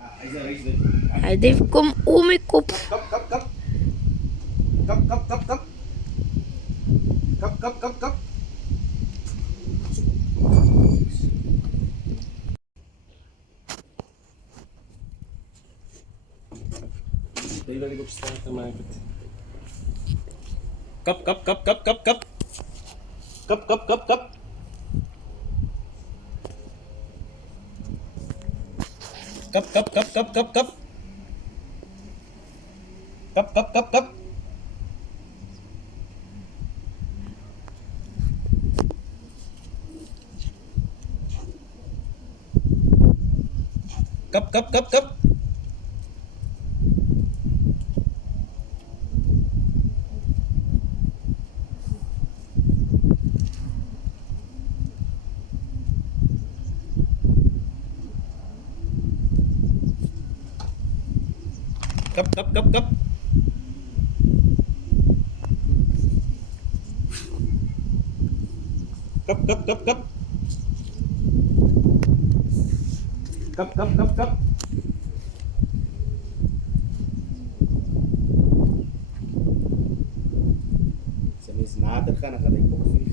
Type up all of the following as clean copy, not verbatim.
Hy Dave kom om my kop. Kap, kap, kap. Kap, kap, kap, kap. Kap, kap, kap, kap. Deel wat ek op straat te maak het. Kap, kap, kap, kap, kap, kap. Kap, kap, kap, kap. Kap, kap, kap, kap, kap, kap. Kap, kap, kap, kap. Kap, kap, kap, kap. Kap, kap, kap, kap. Kap, kap, kap, kap. Kap, kap, kap, kap. As jy mens nader gaan, dan gaan hy ook vlieg.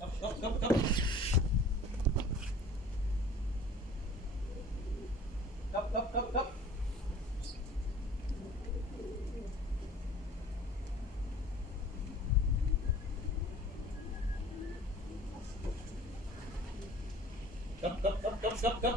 Kap, kap, kap, kap. Kap, kap, kap, kap. Kap, kap, kap, kap, kap, kap.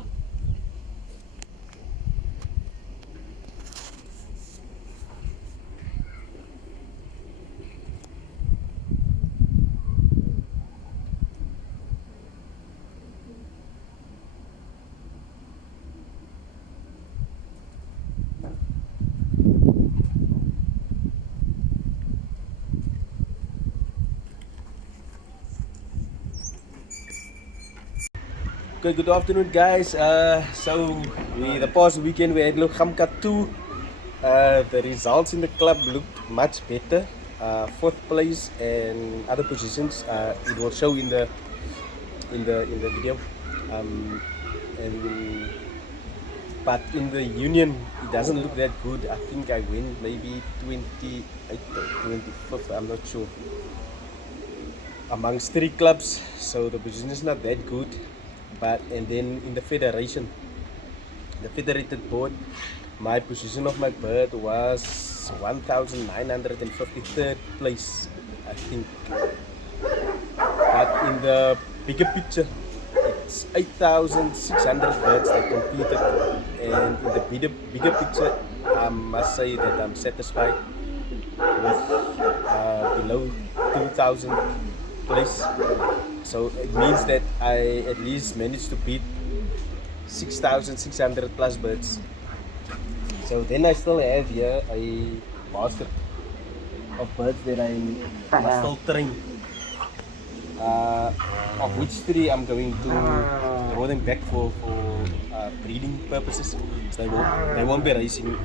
Okay, good afternoon, guys. The past weekend we had Logamka 2. The results in the club looked much better. Fourth place and other positions. It will show in the video. But in the union, it doesn't look that good. I think I win maybe 28th or 25th. I'm not sure. Amongst 3 clubs, so the position is not that good. And then in the federation, the federated board, my position of my bird was 1953rd place, I think. But in the bigger picture, it's 8,600 birds that competed, and in the bigger picture, I must say that I'm satisfied with below 2,000 place. So it means that I at least managed to beat 6,600 plus birds. So then I still have here a basket of birds that I must still train. Of which 3 I'm going to throw them back for breeding purposes. So they won't be racing.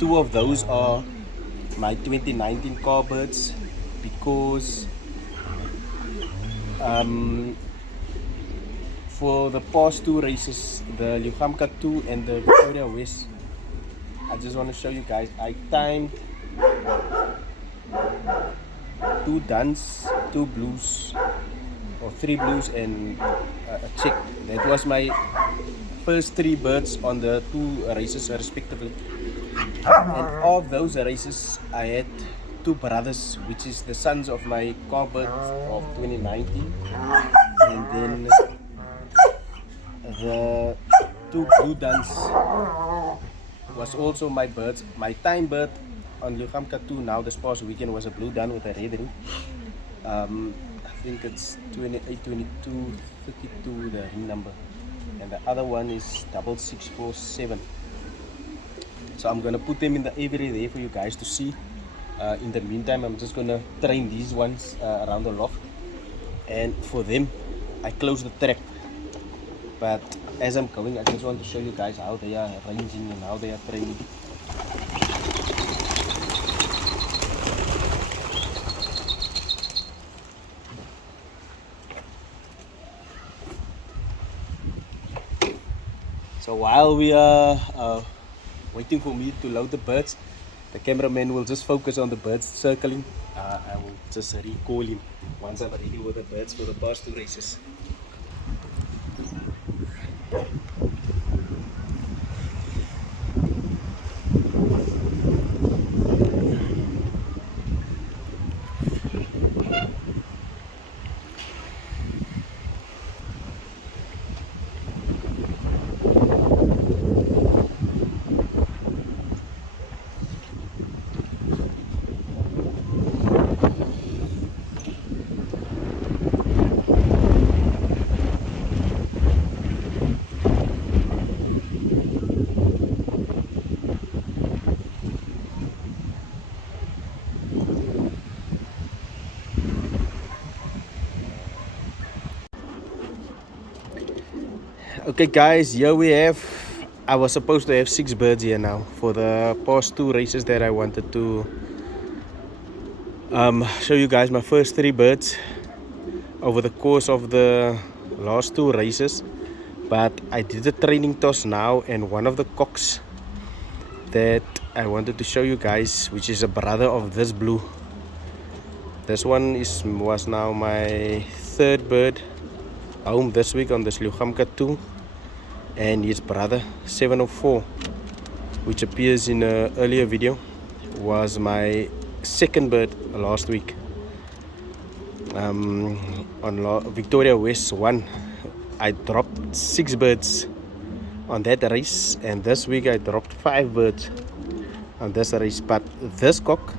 2 of those are my 2019 car birds, because for the past 2 races, the Logamka 2 and the Victoria West, I just want to show you guys, I timed 2 duns, 2 blues, or 3 blues and a chick. That was my first 3 birds on the 2 races respectively. And of those races, I had 2 brothers, which is the sons of my car bird of 2019, and then the 2 blue duns was also my birds. My time bird on Logamka 2 now this past weekend was a blue dun with a red ring. I think it's 28, 22, 32 the ring number, and the other one is 6647. So I'm gonna put them in the aviary there for you guys to see. In the meantime, I'm just gonna train these ones around the loft, and for them I close the trap. But as I'm going, I just want to show you guys how they are ranging and how they are training. So while we are waiting for me to load the birds, the cameraman will just focus on the birds circling. I will just recall him once I'm ready with the birds for the past 2 races. Okay guys, here we have, I was supposed to have 6 birds here now for the past 2 races that I wanted to show you guys my first 3 birds over the course of the last 2 races. But I did a training toss now, and one of the cocks that I wanted to show you guys, which is a brother of this blue, this one was now my 3rd bird home this week on this Lugamka 2, and his brother 704, which appears in an earlier video, was my 2nd bird last week on Victoria West 1. I dropped 6 birds on that race, and this week I dropped 5 birds on this race. But this cock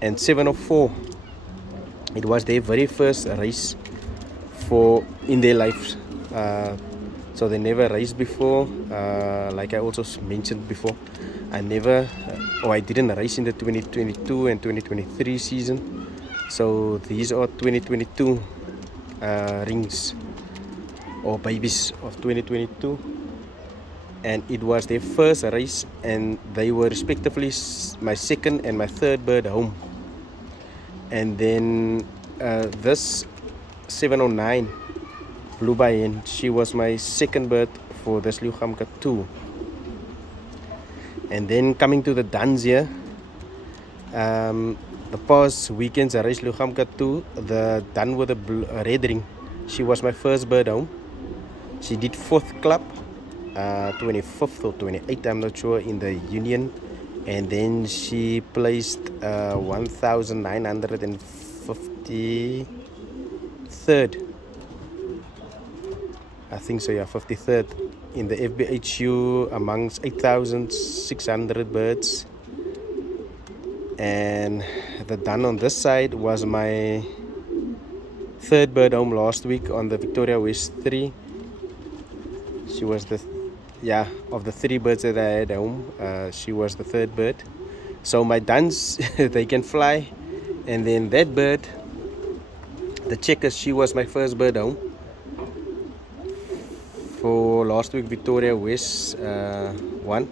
and 704, it was their very first race in their lives. So they never raced before. Like I also mentioned before, I didn't race in the 2022 and 2023 season. So these are 2022 rings or babies of 2022, and it was their first race, and they were respectively my 2nd and my 3rd bird home. And then this 709 Blue by Hen, she was my 2nd bird for this Lugamka 2. And then coming to the duns here, the past weekends I raced Lugamka 2, the dun with the red ring, she was my 1st bird home. She did 4th club, 25th or 28th, I'm not sure, in the union. And then she placed 1953rd. I think so, yeah, 53rd in the FBHU amongst 8,600 birds. And the dun on this side was my 3rd bird home last week on the Victoria West 3. She was of the 3 birds that I had home, she was the 3rd bird. So my duns, they can fly. And then that bird, the checkers, she was my 1st bird home for last week Victoria West 1.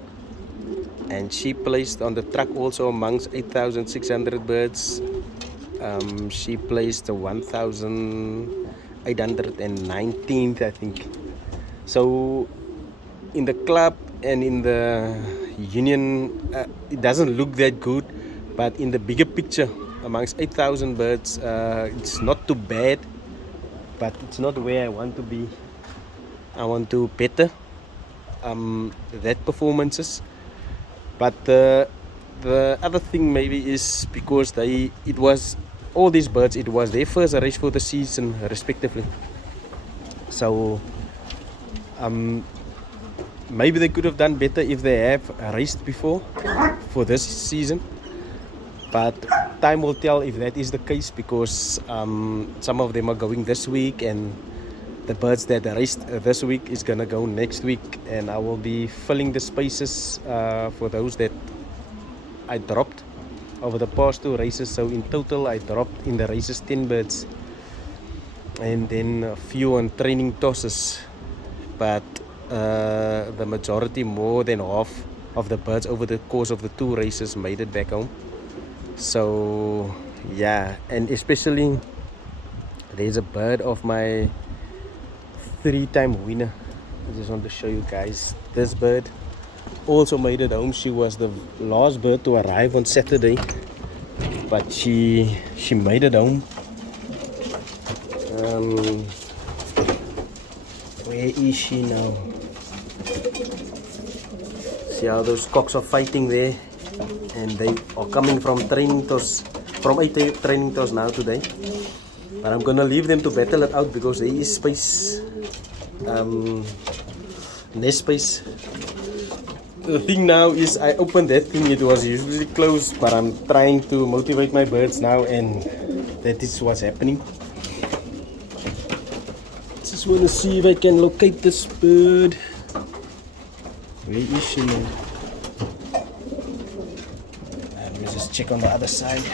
And she placed on the truck also amongst 8,600 birds. She placed the 1,819th, I think. So in the club and in the union, it doesn't look that good, but in the bigger picture amongst 8,000 birds, it's not too bad, but it's not where I want to be. I want to better that performances. But the other thing maybe is because all these birds, it was their first race for the season respectively. So maybe they could have done better if they have raced before for this season. But time will tell if that is the case, because some of them are going this week, and the birds that raced this week is gonna go next week, and I will be filling the spaces for those that I dropped over the past 2 races. So in total I dropped in the races 10 birds, and then a few on training tosses. But the majority, more than half of the birds over the course of the 2 races made it back home. So yeah, and especially there's a bird of my 3-time winner I just want to show you guys this bird. Also made it home. She was the last bird to arrive on Saturday, but she made it home. Where is she now? See how those cocks are fighting there, and they are coming from training toss, from 8 training toss now today. But I'm gonna leave them to battle it out because there is space, nest space. The thing now is I opened that thing, it was usually closed, but I'm trying to motivate my birds now, and that is what's happening. Just want to see if I can locate this bird. Where is she now? Let me just check on the other side.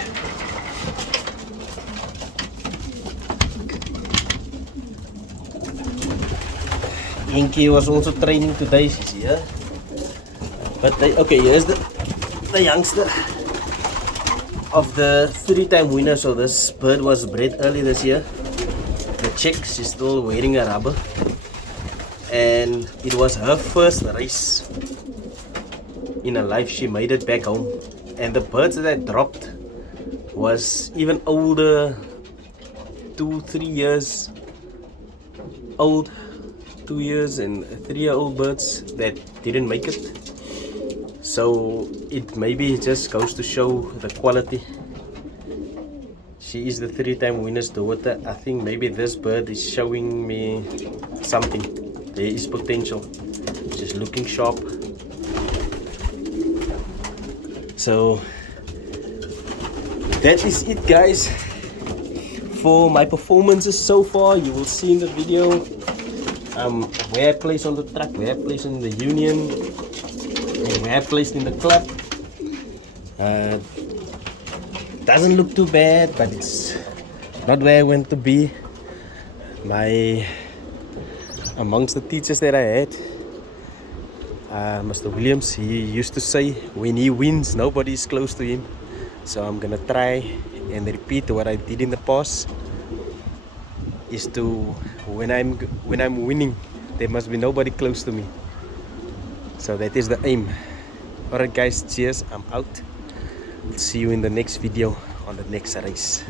Inky was also training today, she's here. But okay, here's the youngster of the 3-time winner. So this bird was bred early this year. The chick, she's still wearing a rubber, and it was her first race in her life. She made it back home, and the birds that I dropped was even older, 2-3 years old, 2 years and 3-year-old birds that didn't make it. So it maybe just goes to show the quality. She is the 3-time winner's daughter. I think maybe this bird is showing me something. There is potential. She's looking sharp. So that is it, guys, for my performances so far. You will see in the video where I placed on the track, where I placed in the union, and where I placed in the club. Doesn't look too bad, but it's not where I want to be. Amongst the teachers that I had, Mr. Williams, he used to say when he wins nobody is close to him. So I'm gonna try and repeat what I did in the past, is to when I'm winning there must be nobody close to me. So that is the aim. Alright guys, cheers, I'm out. See you in the next video on the next race.